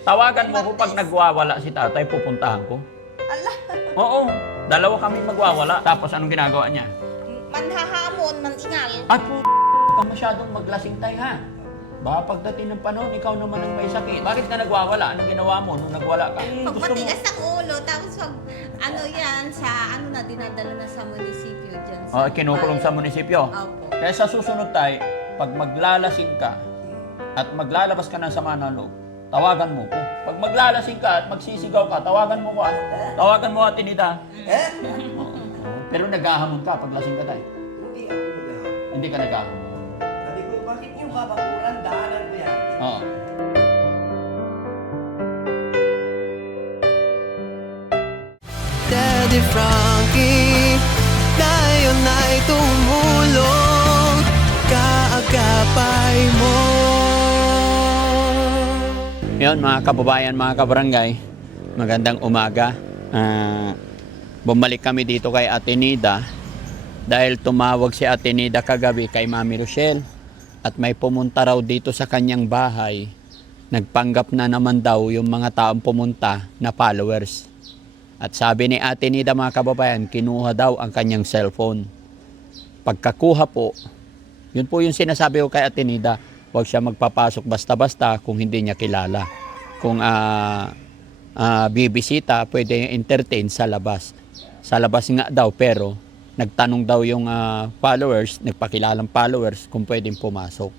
Tawagan mo ko pag nagwawala si tatay, pupuntahan ko. Ala, Oo, dalawa kami magwawala. Tapos anong ginagawa niya? manhahamon, maningal. Ay po, ka masyadong maglasing tayo ha. Baka pagdating ng panahon, ikaw naman ang may sakit. Bakit ka nagwawala? Anong ginawa mo nung nagwala ka? Pag Gusto mo? matigas ang ulo, tapos pag ano yan, sa ano na, dinadala na sa munisipyo dyan. Oh, kinukulong sa munisipyo. Opo. Kaya sa susunod tayo, pag maglalasing ka at maglalabas ka ng sama ng loob, tawagan mo ko. Pag maglalasing ka at magsisigaw ka, tawagan mo ko. Tawagan mo Atinida. Oo. Pero naghahamon ka pag lasing ka tayo. Hindi ako naghahamon. Hindi ka naghahamon. Sabi ko, bakit yung babakuran? Daanan ko yan. Oo. Daddy Frankie, ngayon ay tumulong, kaagapay mo. Yun mga kababayan, mga kabarangay, magandang umaga. Bumalik kami dito kay Atenida dahil tumawag si Atenida kagabi kay Mami Rochelle at may pumunta raw dito sa kanyang bahay. Nagpanggap na naman daw yung mga taong pumunta na followers. At sabi ni Atenida mga kababayan, kinuha daw ang kanyang cellphone. Pagkakuha po, yun po yung sinasabi ko kay Atenida, huwag siya magpapasok basta-basta kung hindi niya kilala. Kung bibisita, pwede yung entertain sa labas. Sa labas nga daw, pero nagtanong daw yung followers, nagpakilalang followers kung pwedeng pumasok.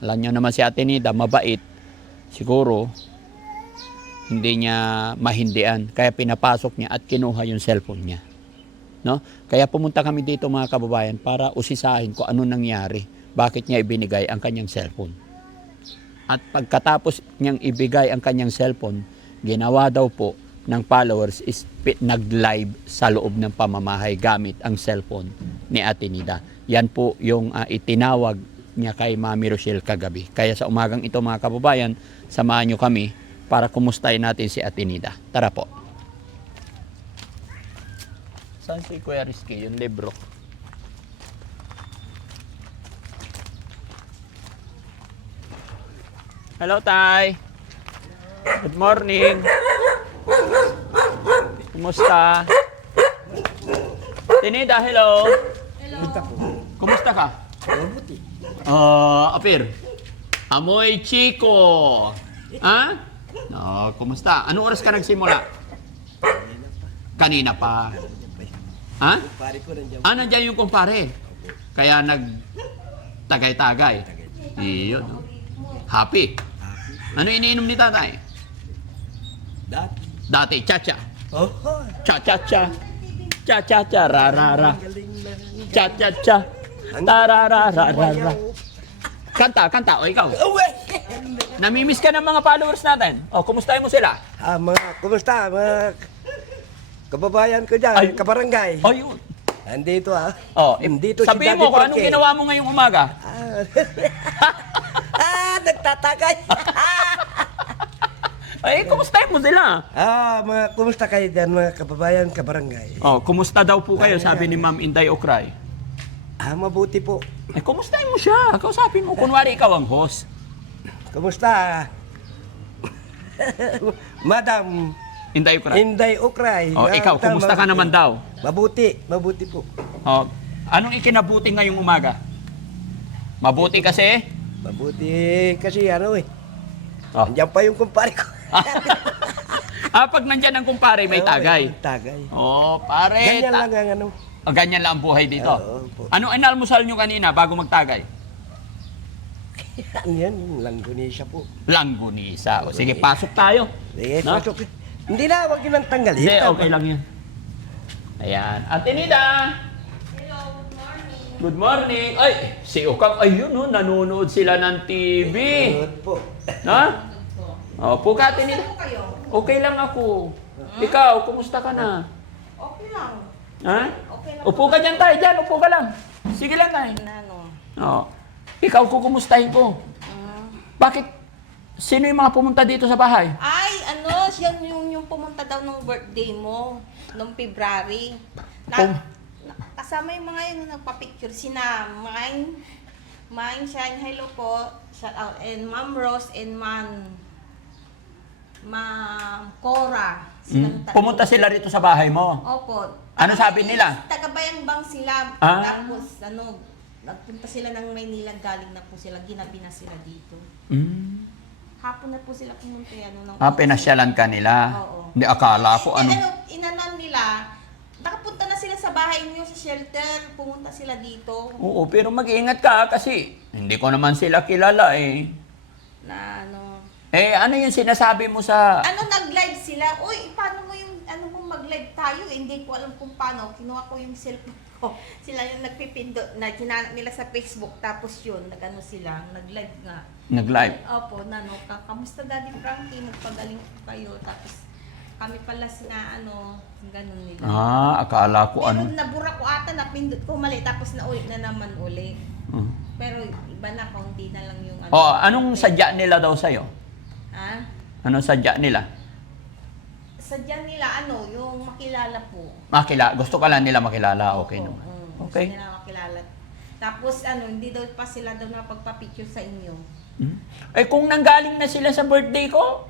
Alam niyo naman si Atenida, mabait. Siguro, hindi niya mahindian. Kaya pinapasok niya at kinuha yung cellphone niya. No? Kaya pumunta kami dito mga kababayan para usisahin kung ano nangyari. Bakit niya ibinigay ang kanyang cellphone. At pagkatapos niyang ibigay ang kanyang cellphone, ginawa daw po ng followers is nag-live sa loob ng pamamahay gamit ang cellphone ni Atenida. Yan po yung itinawag niya kay Mami Rochelle kagabi. Kaya sa umagang ito mga kababayan, samahan niyo kami para kumustahin natin si Atenida. Tara po. Saan si Kuya Rizky? Yung libro. Hello, Tay. Good morning. Kumusta? Atenida, hello. Hello. Kumusta ka? Mabuti. Apir. Amoy Chico. Ha? No, kumusta? Anong oras ka nagsimula? Kanina pa. Ha? Pare ko nandiyan. Nandiyan yung kumpare. Kaya nag-tagay-tagay. Iyon. No? Happy. Ano iniinom ni tatay? Dati. Dati, cha-cha. Oh, Cha-cha-cha. Cha-cha-cha, ra-ra-ra. galing na. Cha-cha-cha. Ta-ra-ra-ra-ra. Kanta. O, ikaw. Uwe! Namimiss ka ng mga followers natin. O, kumustahin mo sila? Kumusta? Mga kababayan ko dyan, Ay. kabarangay. O, yun. Andito Oh, Andito si sabihin Daddy mo kung anong Frankie. ginawa mo ngayong umaga. Nagtatagay. Ay, kumustahin mo sila? Kumusta kayo dyan, mga kababayan, kabarangay? Oh, kumusta daw po kayo, sabi ni Ma'am Inday Okray. Mabuti po. Eh, kumustahin mo siya. Kausapin mo. Kunwari ikaw ang host. Kumusta? Madam Inday Okray. Inday Okray. Oh, ikaw, kumusta ka naman daw? Mabuti po. Oh, anong ikinabuti ngayong umaga? Mabuti kasi? Mabuti kasi Oh. Andiyan pa yung kumpare ko. Pag nandyan ang kumpare, may tagay. Tagay. Oh, pare. Ganyan lang ang Ganyan lang ang buhay dito. Oo, po. Anong inalmusal nyo kanina bago magtagay? Ano yan? Yung langgonisa po. Langgunisa. O, sige, pasok tayo. Eh, No? pasok. Hindi na, huwag yun ang tanggalin. Hindi, okay lang yan. Ayan. Atenida! Hello, good morning. Good morning. Ay, si Ukang, ayun no, nanonood sila ng TV. Good po. Ha? Opo ka, Atenida. Ano kayo? Okay lang ako. Ikaw, kumusta ka na? Okay lang. Ha? Okay lang. Upo ka dyan tayo, dyan. Upo ka lang. Sige lang tayo. Ano? Oo. Ikaw, kukumustahin ko. Bakit? Sino yung mga pumunta dito sa bahay? Ay, yan yung pumunta daw nung birthday mo, nung February. Kasama yung mga yun nagpa-picture, sina Mine Shine, hello po, shout out, and Ma'am Rose and Ma'am Cora. Silang tatlo. Pumunta sila rito sa bahay mo. Opo. Ano sabi nila? Taga-Bayambang sila. Ah. Tapos, nagpunta sila ng Maynila, galing na po sila, ginabi na sila dito. Mm. Hapon na po sila pumunta, ng Pinasyalan ka nila. Oo. Hindi, akala ko ano. Inanan nila, nakapunta na sila sa bahay niyo sa shelter, pumunta sila dito. Oo, pero mag-iingat ka kasi hindi ko naman sila kilala eh. Na Ano yung sinasabi mo sa... nag-live sila. Uy, paano mo mag-live tayo? Hindi ko alam kung paano. Kinuha ko yung cellphone ko. Sila yung nagpipindot, na ginanap nila sa Facebook. Tapos yun, sila, nag-live nga. Nag-live? Opo, kamusta Daddy Frankie? Magpagaling po kayo. Tapos kami pala ganun nila. Akala ko Pero ano. nabura ko ata, napindot ko mali. Tapos naulit na naman uli. Uh. Pero iba na, kaunti na lang yung Anong sadya nila daw sa'yo? Ha? Anong sadya nila? Sadya nila, yung makilala po. Gusto ka lang nila makilala, okay Opo, naman. Gusto Okay. nila makilala. Tapos hindi daw pa sila daw napagpa-picture sa inyo. Kung nanggaling na sila sa birthday ko,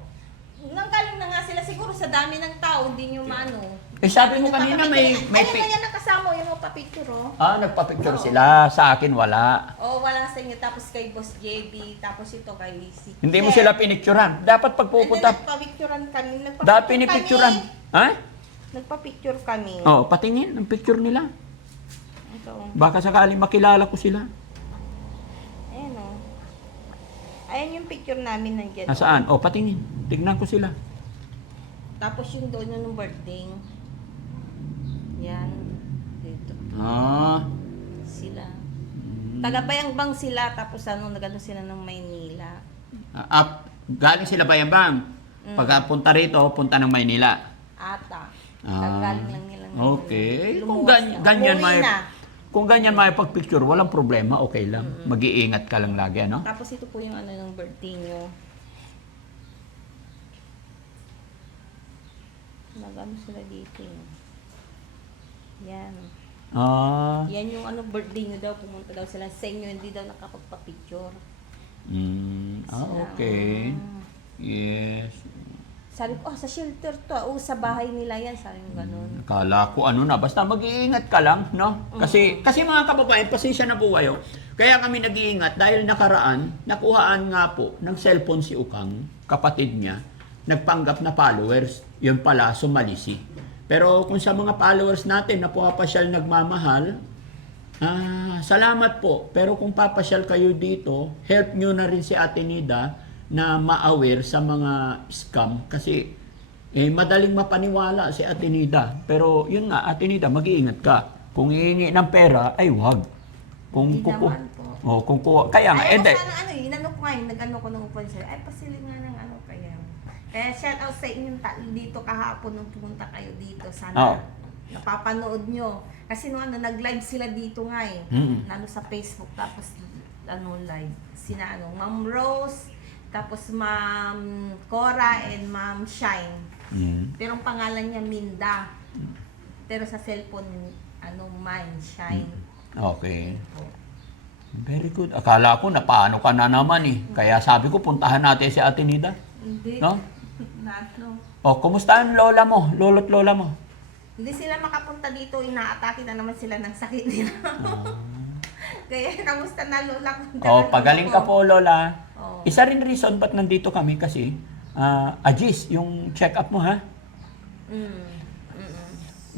Nanggaling na nga sila siguro sa dami ng tao, hindi nyo maano. sabi mo kanina may Ayun na yan nakasama yung magpa-picture, oh. Nagpa-picture sila. Sa akin, wala. Oh, wala sa inyo. Tapos kay Boss JB, tapos ito kay si Hindi mo sila pinicturan. Dapat pagpupunta, Nagpa-picturean kami. dapat pinipicturan. Ha? Nagpa-picture kami. Patingin ang picture nila. Ito. Baka sakaling makilala ko sila. Ayan, oh. Ayan yung picture namin nandiyan. Nasaan? Patingin. Tignan ko sila. Tapos yung doon yung birthday. Yan. Dito. Sila. Taga-Bayambang sila, tapos nagano sila ng Maynila. Galing sila Bayambang. Pagpunta rito, punta ng Maynila. Ata. Ah, Galing lang nila. Okay. Kung Lumuwas na. ganyan Umuwi may na. kung ganyan may pagpicture, walang problema, okay lang. Mag-iingat ka lang lagi, ano? Tapos ito po yung ng birthday nyo. Nagano sila dito. Yan. Yan yung birthday nyo daw. Pumunta daw sila sa inyo. Hindi daw nakapagpa-picture. Okay. Yes. Sabi ko, sa shelter to. Sa bahay nila yan. Sabi mo ganun. Akala ko basta mag-iingat ka lang, no? Kasi mga kababayan, pasensya na po kayo. Kaya kami nag-iingat dahil nakaraan, nakuhaan nga po ng cellphone si Ukang, kapatid niya, nagpanggap na followers. Yun pala, sumalisi. Pero kung sa mga followers natin na pumapasyal nagmamahal, salamat po. Pero kung papasyal kayo dito, help nyo na rin si Ate Nida na ma-aware sa mga scam. Kasi madaling mapaniwala si Ate Nida. Pero yun nga, Ate Nida, mag-iingat ka. Kung hihingi ng pera, ay wag. Kung Hindi naman po. kung kuha. Kaya nga, Ay, hindi. sana inano ko ngayon, nag-ano ko ng upan sir. Ay, pasiling nga ng kaya. Kaya shout out sa inyong dito kahapon nung pumunta kayo dito. Sana napapanood nyo. Kasi nag-live sila dito nga eh. Sa Facebook, tapos live. Sina Ma'am Rose, tapos Ma'am Cora and Ma'am Shine. Pero ang pangalan niya Minda. Pero sa cellphone, Mine, Shine. Okay. Very good. Akala ko na paano ka na naman eh. Kaya sabi ko, puntahan natin si Ate Nida. Hindi. No? No. Kumusta ang lola mo? Lolo't lola mo? Hindi sila makapunta dito, inaatake na naman sila ng sakit nila. Kaya, kamusta na lola ko? Pagaling ka po, lola. Oo. Isa rin reason ba't nandito kami kasi, Ajis, yung check-up mo ha?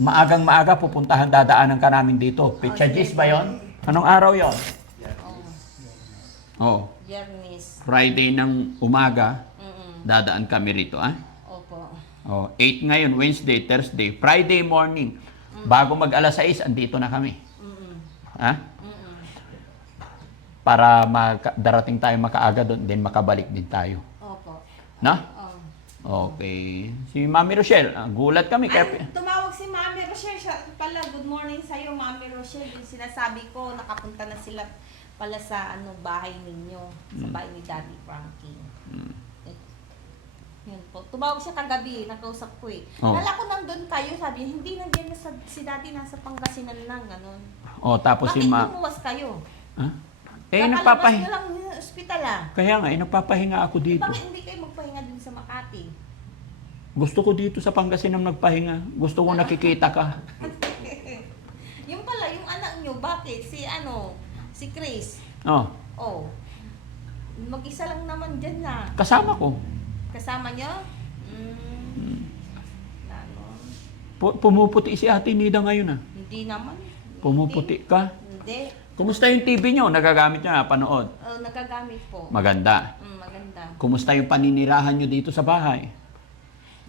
Maagang maaga pupuntahan, dadaanan ka namin dito. Ajis ba yon? Anong araw yon? Jernis. Friday ng umaga, dadaan kami rito, Opo. 8 ngayon, Wednesday, Thursday, Friday morning. Bago mag alas 6, andito na kami. Para darating tayo makaaga doon, then makabalik din tayo. Opo. Na? Okay. Si Mami Rochelle, gulat kami. Ay, tumawag si Mami Rochelle. Siya pala, good morning sa'yo, Mami Rochelle. Yung sinasabi ko, nakapunta na sila pala sa bahay ninyo. Sa bahay ni Daddy Frankie. Yun po. Tumawag siya kagabi, nakausap ko eh. Nala ko nandun kayo, sabi, hindi nandiyan na si Daddy, nasa Pangasinan lang, ganun. Tapos Bakit si lumuwas kayo? nagpapahinga. Kakalabas nyo lang yung ospital Kaya nga, nagpapahinga ako dito. Bakit hindi kayo magpahinga din sa Makati? Gusto ko dito sa Pangasinan nagpahinga. Gusto ko nakikita ka. Yung pala, yung anak nyo, bakit? Si Chris. Oh, Oh. Mag-isa lang naman dyan na. kasama ko. Kasama nyo? Ano? Pumuputi si Ate Nida ngayon ah. Hindi naman. Pumuputi ka. Hindi. Kumusta yung TV nyo? Nagagamit nyo na panood? Nagagamit po. Maganda. Maganda. Kumusta yung paninirahan nyo dito sa bahay?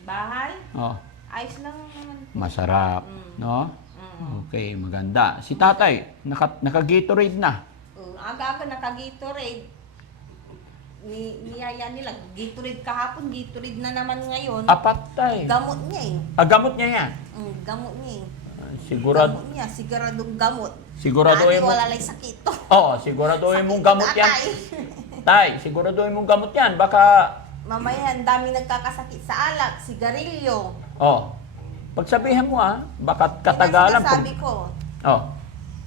Bahay? Oh, Ayos lang naman po. masarap. No? Okay, maganda. Si tatay, naka-Gatorade na. Aga-aga naka-Gatorade. Niyaya nila. Gatorade kahapon, Gatorade na naman ngayon. Apat tay. Gamot niya eh. Gamot niya yan. Gamot niya eh. Sigurado, Gamot niya, siguradong gamot. siguraduhin mo. Wala lang sakit to. Oo, siguraduhin mong gamot yan. Tay, siguraduhin mong gamot yan. Baka, Mamaya, ang dami nagkakasakit sa alak, sigarilyo. pagsabihan mo baka Yun ang katagalan. sinasabi ko. Oh,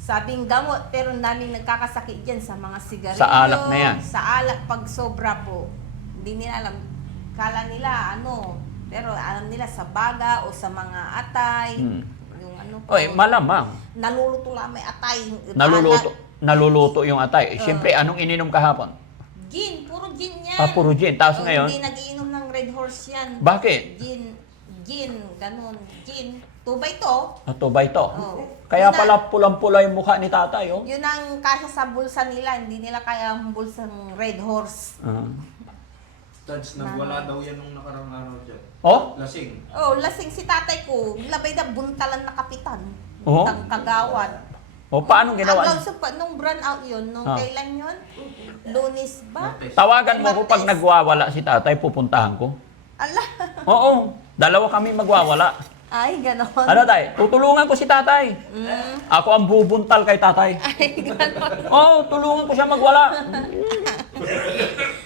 Sabing gamot, pero ang daming nagkakasakit dyan sa mga sigarilyo. Sa alak na yan. Sa alak, pag sobra po. Hindi nila alam. Kala nila, pero alam nila sa baga o sa mga atay. Yung po. oy, malamang. Naluluto lang may atay. Naluluto yung atay. Siyempre, anong ininom kahapon? Gin, puro gin yan. Puro gin. Tapos ngayon, Hindi nagiinom ng Red Horse yan. bakit? Gin, ganun. Gin. Tubay to. Ito ba ito? Oh. Kaya Yun pala pulang-pula yung mukha ni tatay, oh. Yun ang kasya sa bulsa nila. Hindi nila kaya ang bulsang Red Horse. Tads, nagwala daw yan nung nakarang araw dyan. Oh? Lasing. Oh, lasing si tatay ko. Labay na buntalan na kapitan. Oh? Tang kagawad. O, paano ginawa? Hanggang sa nung brand out yun, nung kailan yun? Lunes ba? Tawagan mo ko pag nagwawala si tatay, pupuntahan ko. Ala. Oo, dalawa kami magwawala. Ay, ganon. Ano tay? Tutulungan ko si tatay. Ako ang bubuntal kay tatay. Ay, ganon. Oo, tulungan ko siya magwala.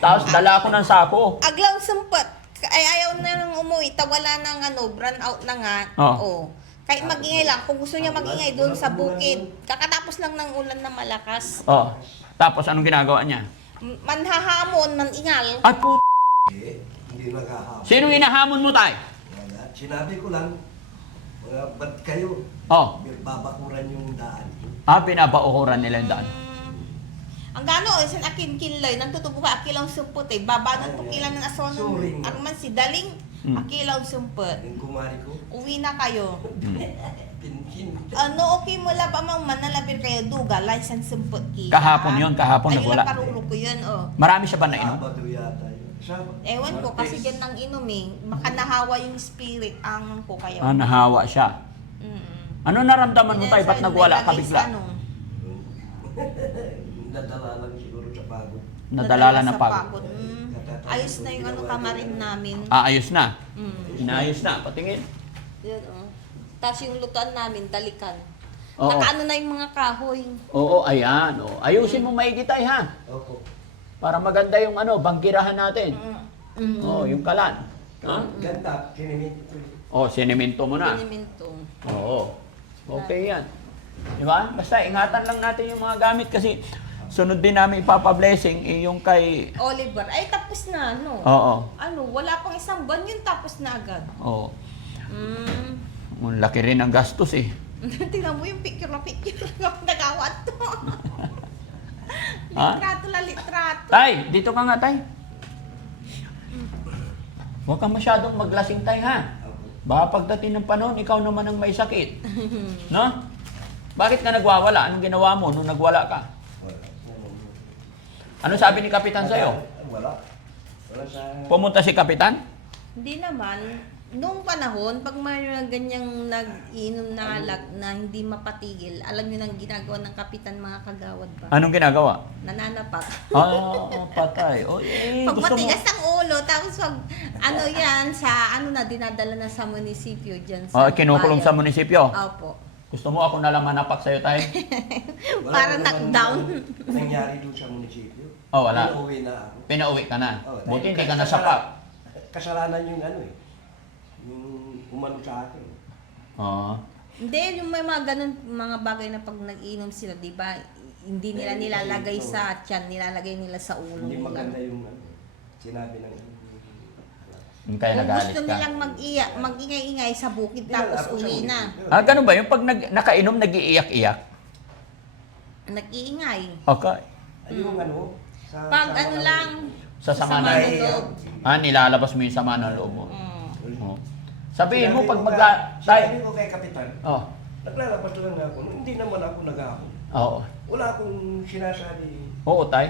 Tapos dala ako ng sako. Aglaw sumpat. Ay, ayaw na nang umuwi. Tawala ng brand out na nga. Oh. Kahit magingay lang. Kung gusto niya magingay doon sa bukid. Kakatapos lang ng ulan na malakas. Oh. Tapos anong ginagawa niya? Manhahamon, maningal. Ay po. Hindi maghahapon. Sino hinahamon mo tay? Wala. Sinabi ko lang, ba't kayo Oh. babakuran yung daan? Pinabauhuran nila yung daan. Ang gano, isan akin kinlay, nantutubo ka, akilaw sumpot eh. Babanat po kilang ng asonon. Sorry. Ang man si Daling, akilaw sumpot. Yung kumari ko, Uwi na kayo. pinhin. Okay mula pa mang manalabir kayo, duga, license sumpot ki. Kahapon yun, kahapon Ayun nagwala. ang karulo ko yun, Marami siya ba nainom? Sabado yata yun. Sabado. Ewan ko, kasi dyan nang inom eh. Makanahawa yung spirit, ang ko kayo. Nahawa siya. Ano naramdaman mo tay? Ba't nagwala ka bigla? Nadala lang siguro sa pagod. Nadala na sa pagod. Ayos na yung kamarin namin. Ayos na. Inayos na. Patingin. Yun, Tapos yung lutuan namin, dalikan. Oo. Nakaano na yung mga kahoy. Oo, ayan. Ayusin mo maigi tay ha. Opo. Para maganda yung bangkirahan natin. Yung kalan. Ganda, kinimit ko. Sinemento mo na. Piniminto. Oo. Okay yan. Di ba? Basta ingatan lang natin yung mga gamit kasi sunod din namin ipapablessing yung kay... Oliver, ay tapos na, no? Oo. Wala pang isang buwan yun, tapos na agad. Oo. Ang laki rin ang gastos eh. Tingnan mo yung picture na nagawat to. Ha? Litrato. Tay, dito ka nga tay. Huwag kang masyadong maglasing tay ha. Baka pagdating ng panahon, ikaw naman ang may sakit. No? Bakit ka nagwawala? Anong ginawa mo nung nagwala ka? Ano sabi ni Kapitan sa'yo? Wala. Wala sa... Pumunta si Kapitan? Hindi naman. Noong panahon, pag may mga ganyang nag-inom na alak na hindi mapatigil, alam nyo nang ginagawa ng kapitan mga kagawad ba? Anong ginagawa? Nananapak. Patay. Pag Gusto mo... matigas ang ulo, tapos pag dinadala na sa munisipyo dyan sa kinukulong sa bayan. munisipyo? Opo. Gusto mo ako nalang manapak sa'yo tayo? Para knockdown. Nangyari doon sa munisipyo. Wala. Pinauwi na ako. Pinauwi ka na. Buti hindi ka kasalanan- nasapak. Kasalanan yung yung umano sa akin. Oo. Hindi, yung may mga ganun, mga bagay na pag nag-inom sila, di ba? Hindi nila nilalagay sa tiyan, nilalagay nila sa ulo Hindi nila. maganda yung sinabi ng... Kaya Kung nagalit gusto ka. nilang mag-ingay-ingay sa bukid tapos uwi na. Ah, ganun ba? Yung pag nakainom, nag-iiyak-iyak? Nag-iingay. Okay. Ay, yung ano, Pag ano lang, Sa sama sama ng ng loob. nilalabas mo yung sama ng loob mo. Mm. Oh. Sabihin mo, pag Sabi ko kay Kapitan, Oh. naglalabas lang ako. Hindi naman ako nag-ahon. Oo. Wala akong sinasabi Oo, tay.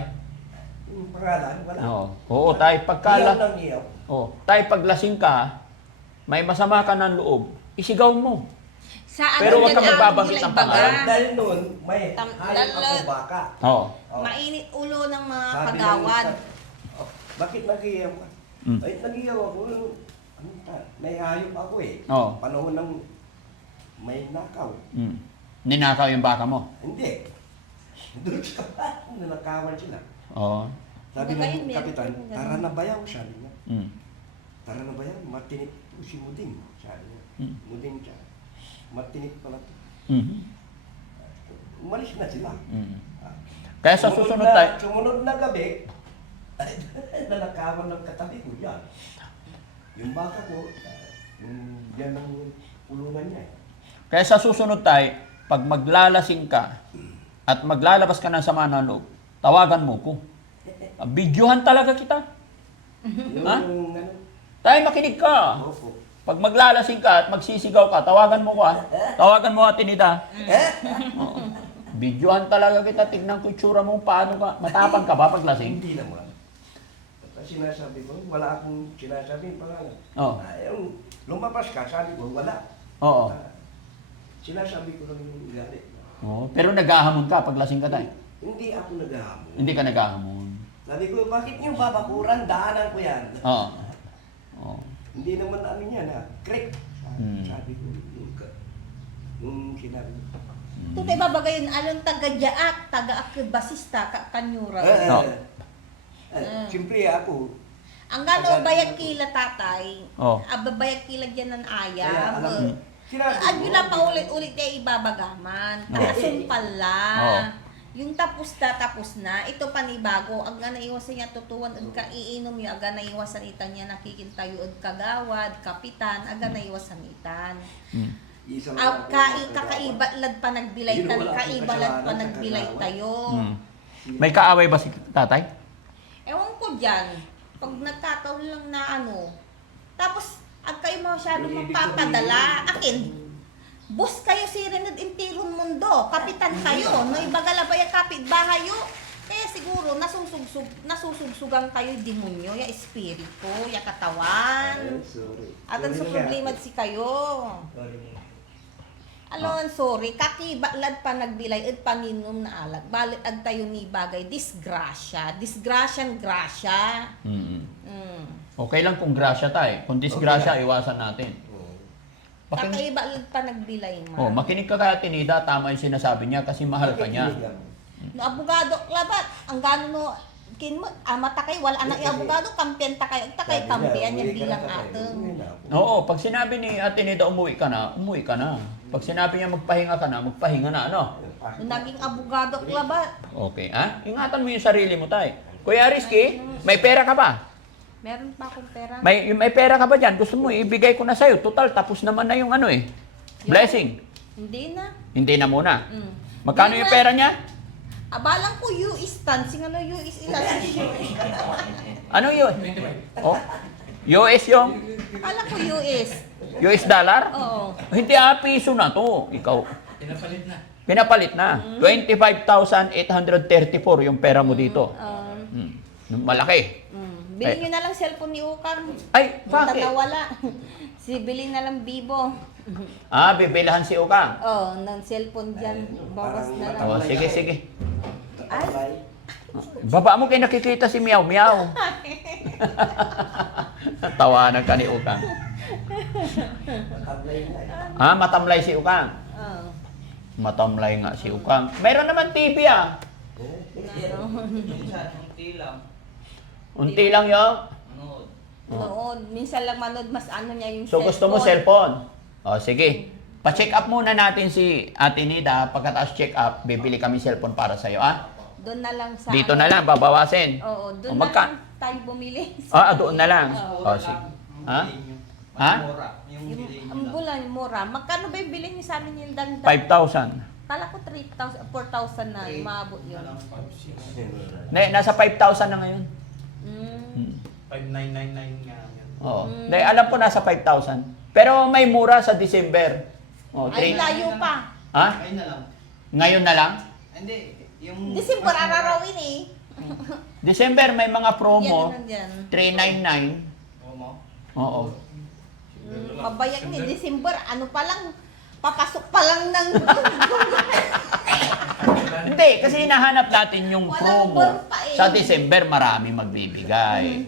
yung pangalan. Wala. Oo. Oo, tay. Iyaw ng iyaw. Oh, tay, pag lasing ka, may masama ka ng loob, isigaw mo. Sa ano Pero wag yan, kang amo magbabanggit nila ng ibaga. pangalan. Dahil noon, may Tam- hayop lala- ako baka. Oo. Oh. Mainit ulo ng mga Sabi kagawad. oh, bakit nag-iyaw ka? Mm. Ay, nag-iyaw ako. Ano ta? May hayop ako eh. Oo. Panahon ng may nakaw. Mm. Ninakaw yung baka mo. Hindi. Doon sa nanakawan sila. Oo. Sabi Baka yun, ng meron kapitan, kang ganun. tara na bayaw, sabi niya. Mm. Tara na bayaw, matinip po si Muding, sabi niya. Mm. Muding siya. Matinip pala to. Mhm. Umalis na sila. Mm. Kaya sa susunod tayo, Sumunod na gabi, nanakawan ng katabi ko yan. Yung baka ko, yan ang ulungan niya eh. kaya sa susunod tayo, pag maglalasing ka at maglalabas ka ng sama ng loob, tawagan mo ko. Videohan talaga kita. Yung, Ha? ano, Tayo makinig ka. opo. Pag maglalasing ka at magsisigaw ka, tawagan mo ko ha. Tawagan mo Ate Nida. Oo. Videohan talaga kita, tignan ko itsura mo, paano ka, matapang ka ba pag lasing? Hindi naman. At sinasabi ko, wala akong sinasabi yung pangalan. Oo. Yung lumabas ka, sabi ko, wala. Oo. Sinasabi ko lang yung galit. Oo. Pero naghahamon ka pag lasing ka tayo. Hindi ako naghahamon. Hindi ka naghahamon. Sabi ko, bakit niyo babakuran? Daanan ko yan. Oo. Oo. Hindi naman ano yan ha. Correct. Hmm. Sabi ko, nung sinabi ko. Tunay babagayon, alon taga-jaak, taga-basista, kanyura. Oo. Siyempre ako, Ang gano bayag kila tatay, Oh. ababayag kila dyan ng kaya ayam. alam mo, sinabi Ang ko, yun pa ulit-ulit ay ibabagaman. Oh. Takasumpal lang. Oh. Yung tapos na. Ito panibago. Ang gana iwasan niya tutuwan at kaiinom niya. Ang gana iwasan itan niya nakikintayo at kagawad, kapitan. Ang gana iwasan itan. Mm. isa lang Ang ako, nagagawa. kakaibalad pa nagbilay Yun, tayo. wala akong Kaibalad pa kasalanan sa nagbilay kagawad. tayo. Mm. May kaaway ba si tatay? Ewan ko dyan. Pag nagkataon lang na ano. Tapos, ang kayo masyadong Yung ibig magpapadala. sabihin- Akin, boss kayo si Renad Intiron Mundo. Kapitan kayo. No, ibagalabay ang kapitbahayo. Kaya siguro, nasusugsugan kayo demonyo, ya espiritu, ya katawan. Ay, sorry. At ang Sorry na problema nga. si kayo. Sorry. Alon, sorry, kakibalad pa nagbilay at paninom na alag. Balit ag tayo ni bagay, disgrasya. Disgrasyan, grasya. Mm. Mm. Okay lang kung grasya tayo. Kung disgrasya, iwasan natin. Oo. Kakaibalad pa nagbilay man. Makinig ka kay Ate Nida, tama yung sinasabi niya kasi mahal ka niya. Bakit hindi No, abogado, labat. Ang gano no, mata kay wala na abogado, kampiyan ta kayo. Ta kay kampiyan yan bilang ateng. Oo, pag sinabi ni Ate Nida umuwi ka na, umuwi ka na. Pag sinabi niya magpahinga ka na, magpahinga na, ano? No, naging abogado, labat. Okay, ha? Ingatan mo yung sarili mo, tay. Kuya Rizky, may pera ka ba? Meron pa akong pera. May pera ka ba dyan? Gusto mo, ibigay ko na sa'yo. Total, tapos naman na yung ano eh. Blessing. Hindi na. Hindi na muna. Mm. Magkano Hindi yung na. pera niya? Abalang ko US dancing ano US ilan. Ano yun? Oh, US yung Akala ko US. US dollar? Oo. Hindi piso na to. Ikaw. Pinapalit na. Pinapalit na. 25,834 yung pera mo dito. Malaki. Bilhin nyo na lang cellphone ni Ukang. Ay, bakit? Nawala. Bilhin na lang Vivo. Bibilihan si Ukang. Oh, ng cellphone dyan. Bawas na lang. Oh, sige, sige. Ay. Baba mo kayo nakikita si Meow Meow. Tawanan ka ni Ukang. Tablay na eh. Matamlay si Ukang. Oh. Matamlay nga si Ukang. Meron naman TV Unti lang. Unti lang yung. Ano? Noon, minsan lang manood, mas ano niya yung So gusto mo cellphone? O sige. Pa-check up muna natin si Ate Nida. Pagkatapos check up, bibili kami cellphone para sa'yo. Doon na lang sa... Dito na lang, babawasin. Oo, doon O, na lang tayo bumili. doon na lang. Oo. O sige. Ha? bilhin nyo. Mas Ha? mura. Yung bilhin nyo Ang lang. bulan, mura. Magkano ba yung bilhin niyo sa amin yung dagdag? 5,000. Kala ko 3,000, 4,000 na Three. maabot yun. Walang 5,600. Hindi, nasa 5,000 na ngayon. Mm. 5,999 nga yan. Oo. Hindi, alam ko nasa 5,000. Pero may mura sa December. Oh, Ay, 3. layo pa. Ha? Ayun na lang. Ngayon na lang? Hindi. Yung... December, ararawin eh. December may mga promo. Yan, yan. 399. Oo mo? Oo. Mabayag ni December, ano pa lang, papasok pa lang ng Hindi, kasi hinahanap natin yung Walang promo. bar pa eh. Sa December, marami magbibigay.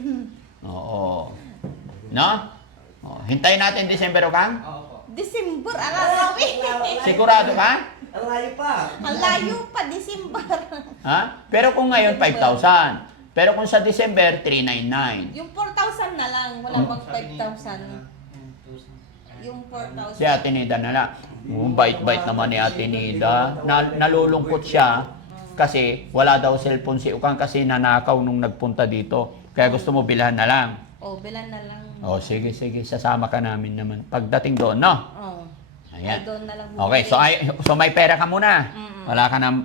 Oo. No? Oh, hintayin natin December, Kang? Oo po. December, ararawin. Sigurado ka? Ang layo pa. Ang layo pa, December. Ha? Pero kung ngayon, 5,000. Pero kung sa December, 399. Yung 4,000 na lang, wala bang 5,000. Yung Si 4,000. Ate Nida na lang. Bait-bait naman ni Ate Nida. Nalulungkot siya kasi wala daw cellphone si Ukang kasi nanakaw nung nagpunta dito. Kaya gusto mo bilhan na lang. Oh, bilan na lang. Oh, sige, sige. Sasama ka namin naman. Pagdating doon, no? Oh. Ayan. Ay, doon na lang Okay, bumili. so may pera ka muna. Mm-mm.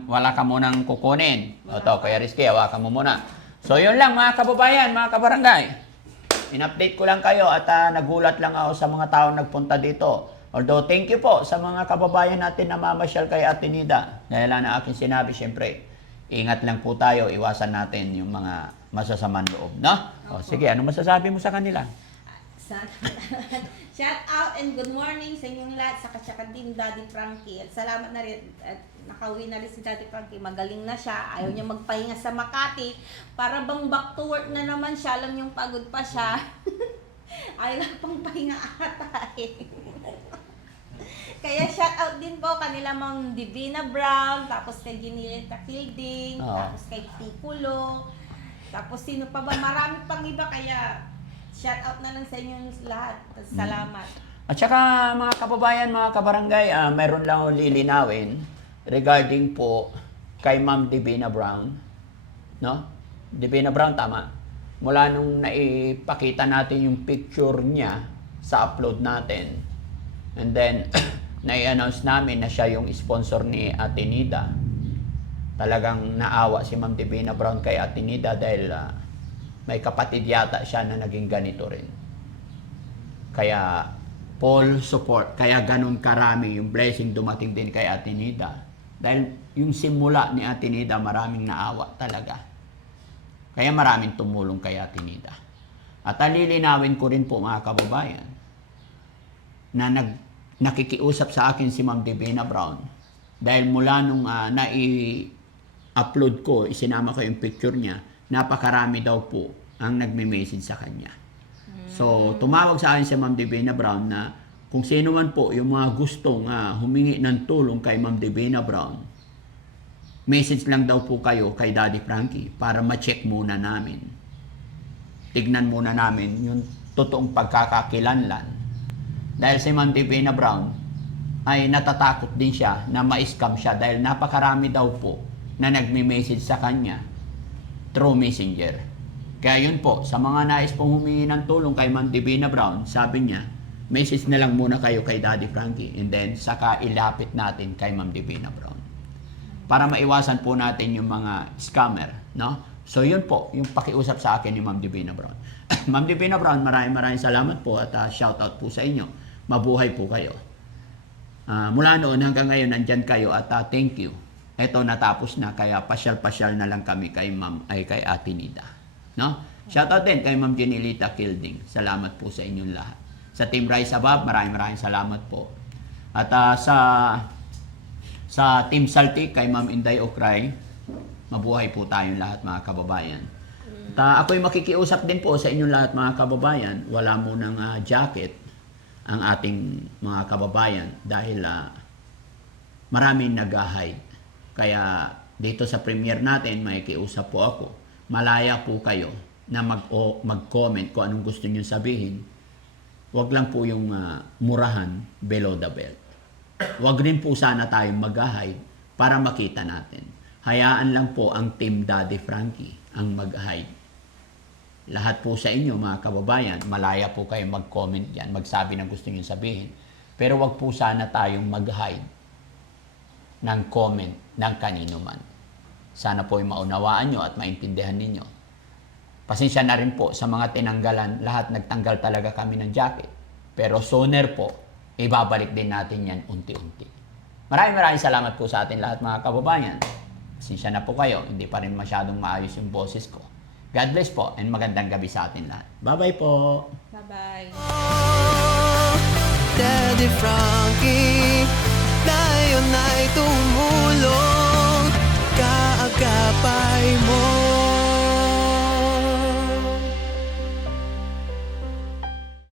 Wala ka munang kukunin. O to, Kuya Rizky, hawakan mo muna. So yun lang mga kababayan, mga kabarangay. In-update ko lang kayo at nagulat lang ako sa mga taong nagpunta dito. Although thank you po sa mga kababayan natin na mamasyal kay Ate Nida. Dahil na aking sinabi, syempre, ingat lang po tayo, iwasan natin yung mga masasamang loob, no? O sige, ano masasabi mo sa kanila? Shout out and good morning sa inyong lahat, sa din Daddy Frankie. At salamat na rin, at nakauwi na rin si Daddy Frankie. Magaling na siya, ayaw niya magpahinga sa Makati. Para bang back to work na naman siya, alam niyong pagod pa siya. Ayaw na pang pahinga ata eh. Kaya shout out din po kanila Ma'am Divina Brown, tapos kay Ginilita Kilding, Oo. tapos kay Tikulo, tapos sino pa ba, marami pang iba, kaya shout out na lang sa inyong lahat. Salamat. At saka mga kababayan, mga kabarangay, meron lang akong lilinawin regarding po kay Ma'am Divina Brown. No? Divina Brown, tama. Mula nung naipakita natin yung picture niya sa upload natin. And then, nai-announce namin na siya yung sponsor ni Ate Nida. Talagang naawa si Ma'am Divina Brown kay Ate Nida dahil may kapatid yata siya na naging ganito rin. Kaya, full support. Kaya ganun karami yung blessing dumating din kay Ate Nida. Dahil yung simula ni Ate Nida, maraming naawa talaga. Kaya maraming tumulong kay Ate Nida. At lilinawin ko rin po mga kababayan na nakikiusap sa akin si Ma'am Divina Brown. Dahil mula nung nai-upload ko, isinama ko yung picture niya, napakarami daw po ang nagme-message sa kanya. So, tumawag sa akin si Ma'am Divina Brown na kung sino man po yung mga gustong humingi ng tulong kay Ma'am Divina Brown, message lang daw po kayo kay Daddy Frankie para ma-check muna namin. Tignan muna namin yung totoong pagkakakilanlan. Dahil si Ma'am Divina Brown ay natatakot din siya na ma-scam siya dahil napakarami daw po na nagme-message sa kanya through Messenger. Kaya yun po, sa mga nais pong humingi ng tulong kay Ma'am Divina Brown, sabi niya, message na lang muna kayo kay Daddy Frankie and then saka ilapit natin kay Ma'am Divina Brown. Para maiwasan po natin yung mga scammer, no? So yun po, yung pakiusap sa akin ni Ma'am Divina Brown. Ma'am Divina Brown, maraming salamat po at shout out po sa inyo. Mabuhay po kayo. Mula noon hanggang ngayon, nandyan kayo at thank you. Ito natapos na, kaya pasyal-pasyal na lang kami kay kay Ate Nida. No? Shout out din kay Ma'am Ginilita Kilding. Salamat po sa inyong lahat. Sa Team Rise Above, maraming salamat po. At sa Team Salty, kay Ma'am Inday Okray, mabuhay po tayong lahat mga kababayan. At ako'y makikiusap din po sa inyong lahat mga kababayan. Wala munang jacket ang ating mga kababayan dahil maraming nag-hide. Kaya dito sa premiere natin, may kiusap po ako. Malaya po kayo na mag-comment kung anong gusto niyo sabihin. Huwag lang po yung murahan below the belt. Huwag rin po sana tayong mag-hide para makita natin. Hayaan lang po ang Team Daddy Frankie ang mag-hide. lahat po sa inyo mga kababayan, malaya po kayo mag-comment yan, magsabi ng gusto nyo sabihin. Pero wag po sana tayong mag-hide ng comment ng kanino man. Sana po ay maunawaan nyo at maintindihan ninyo. Pasensya na rin po sa mga tinanggalan, lahat nagtanggal talaga kami ng jacket. Pero sooner po, ibabalik din natin yan unti-unti. Maraming salamat po sa atin lahat mga kababayan. Pasensya na po kayo, hindi pa rin masyadong maayos yung boses ko. God bless po and magandang gabi sa atin lahat. Bye-bye po! Bye-bye. Daddy Frankie